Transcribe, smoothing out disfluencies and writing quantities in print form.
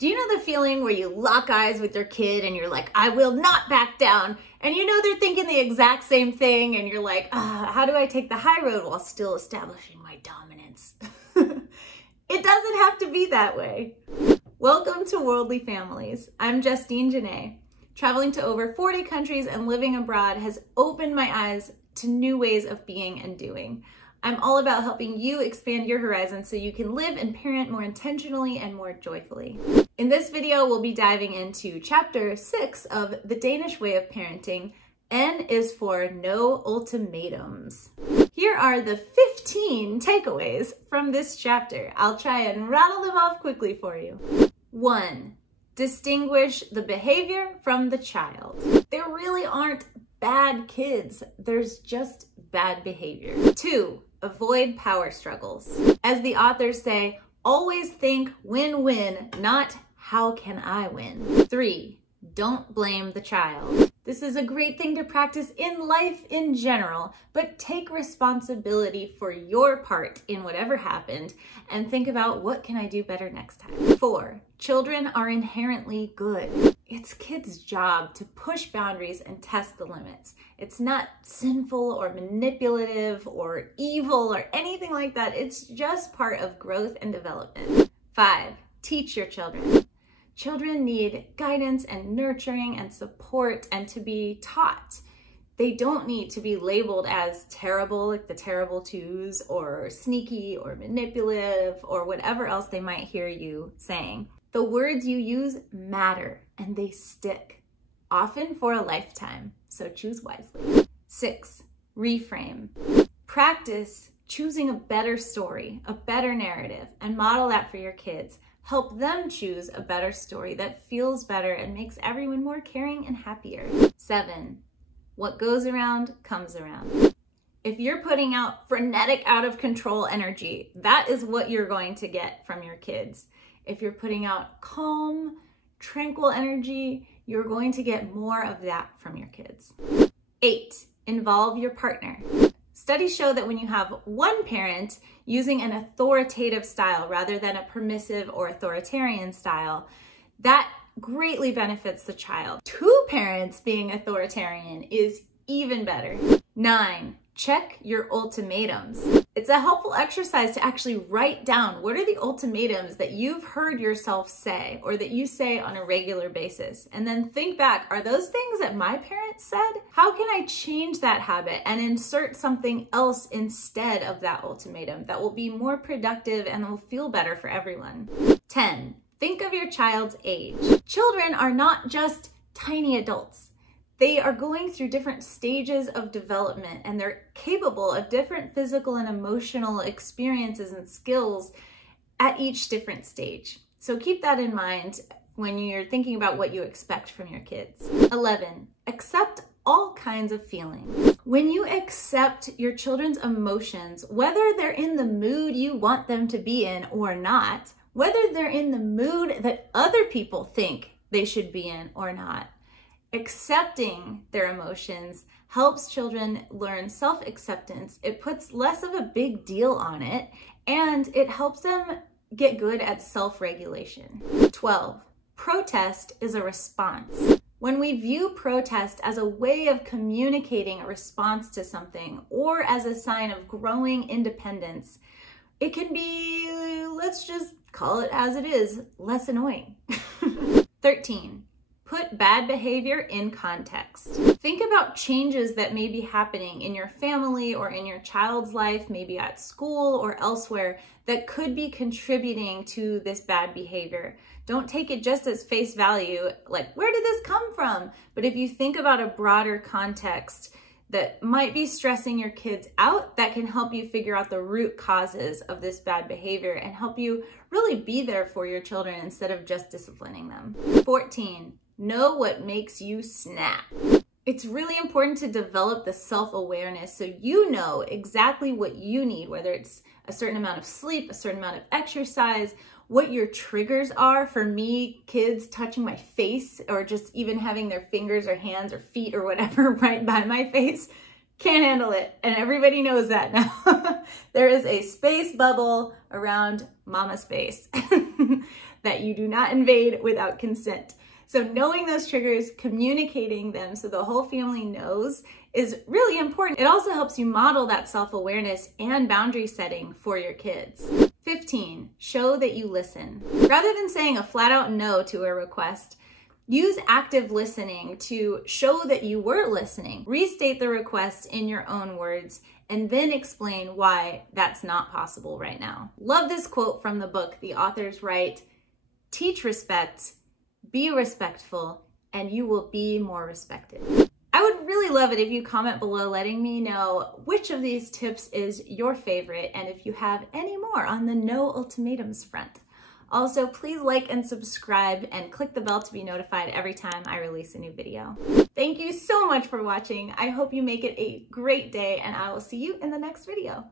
Do you know the feeling where you lock eyes with your kid and you're like, I will not back down? And you know they're thinking the exact same thing and you're like, how do I take the high road while still establishing my dominance? It doesn't have to be that way. Welcome to Worldly Families. I'm Justine Janae. Traveling to over 40 countries and living abroad has opened my eyes to new ways of being and doing. I'm all about helping you expand your horizons so you can live and parent more intentionally and more joyfully. In this video, we'll be diving into chapter 6 of the Danish Way of Parenting. N is for No Ultimatums. Here are the 15 takeaways from this chapter. I'll try and rattle them off quickly for you. 1. Distinguish the behavior from the child. There really aren't bad kids. There's just bad behavior. 2. Avoid power struggles. As the authors say, always think win-win, not how can I win. 3. Don't blame the child. This is a great thing to practice in life in general, but take responsibility for your part in whatever happened and think about what can I do better next time. 4. Children are inherently good. It's kids' job to push boundaries and test the limits. It's not sinful or manipulative or evil or anything like that. It's just part of growth and development. 5. Teach your children. Children need guidance and nurturing and support and to be taught. They don't need to be labeled as terrible, like the terrible twos, or sneaky or manipulative or whatever else they might hear you saying. The words you use matter and they stick, often for a lifetime, so choose wisely. 6. Reframe. Practice choosing a better story, a better narrative, and model that for your kids. Help them choose a better story that feels better and makes everyone more caring and happier. 7. What goes around comes around. If you're putting out frenetic, out of control energy, that is what you're going to get from your kids. If you're putting out calm, tranquil energy, you're going to get more of that from your kids. 8. Involve your partner. Studies show that when you have one parent using an authoritative style rather than a permissive or authoritarian style, that greatly benefits the child. 2 parents being authoritarian is even better. 9. Check your ultimatums. It's a helpful exercise to actually write down what are the ultimatums that you've heard yourself say or that you say on a regular basis. And then think back, are those things that my parents said? How can I change that habit and insert something else instead of that ultimatum that will be more productive and will feel better for everyone? 10. Think of your child's age. Children are not just tiny adults. They are going through different stages of development and they're capable of different physical and emotional experiences and skills at each different stage. So keep that in mind when you're thinking about what you expect from your kids. 11. Accept all kinds of feelings. When you accept your children's emotions, whether they're in the mood you want them to be in or not, whether they're in the mood that other people think they should be in or not, accepting their emotions helps children learn self-acceptance. It puts less of a big deal on it, and it helps them get good at self-regulation. 12. Protest is a response. When we view protest as a way of communicating a response to something or as a sign of growing independence, it can be, let's just call it as it is, less annoying. 13. Put bad behavior in context. Think about changes that may be happening in your family or in your child's life, maybe at school or elsewhere, that could be contributing to this bad behavior. Don't take it just as face value, like, where did this come from? But if you think about a broader context that might be stressing your kids out, that can help you figure out the root causes of this bad behavior and help you really be there for your children instead of just disciplining them. 14. Know what makes you snap. It's really important to develop the self-awareness so you know exactly what you need, whether it's a certain amount of sleep, a certain amount of exercise, what your triggers are. For me, kids touching my face or just even having their fingers or hands or feet or whatever right by my face, can't handle it. And everybody knows that now. There is a space bubble around mama's face. that you do not invade without consent. So knowing those triggers, communicating them so the whole family knows is really important. It also helps you model that self-awareness and boundary setting for your kids. 15, show that you listen. Rather than saying a flat out no to a request, use active listening to show that you were listening. Restate the request in your own words and then explain why that's not possible right now. Love this quote from the book. The authors write, "Teach respect, be respectful, and you will be more respected." I would really love it if you comment below letting me know which of these tips is your favorite and if you have any more on the no ultimatums front. Also, please like and subscribe and click the bell to be notified every time I release a new video. Thank you so much for watching. I hope you make it a great day and I will see you in the next video.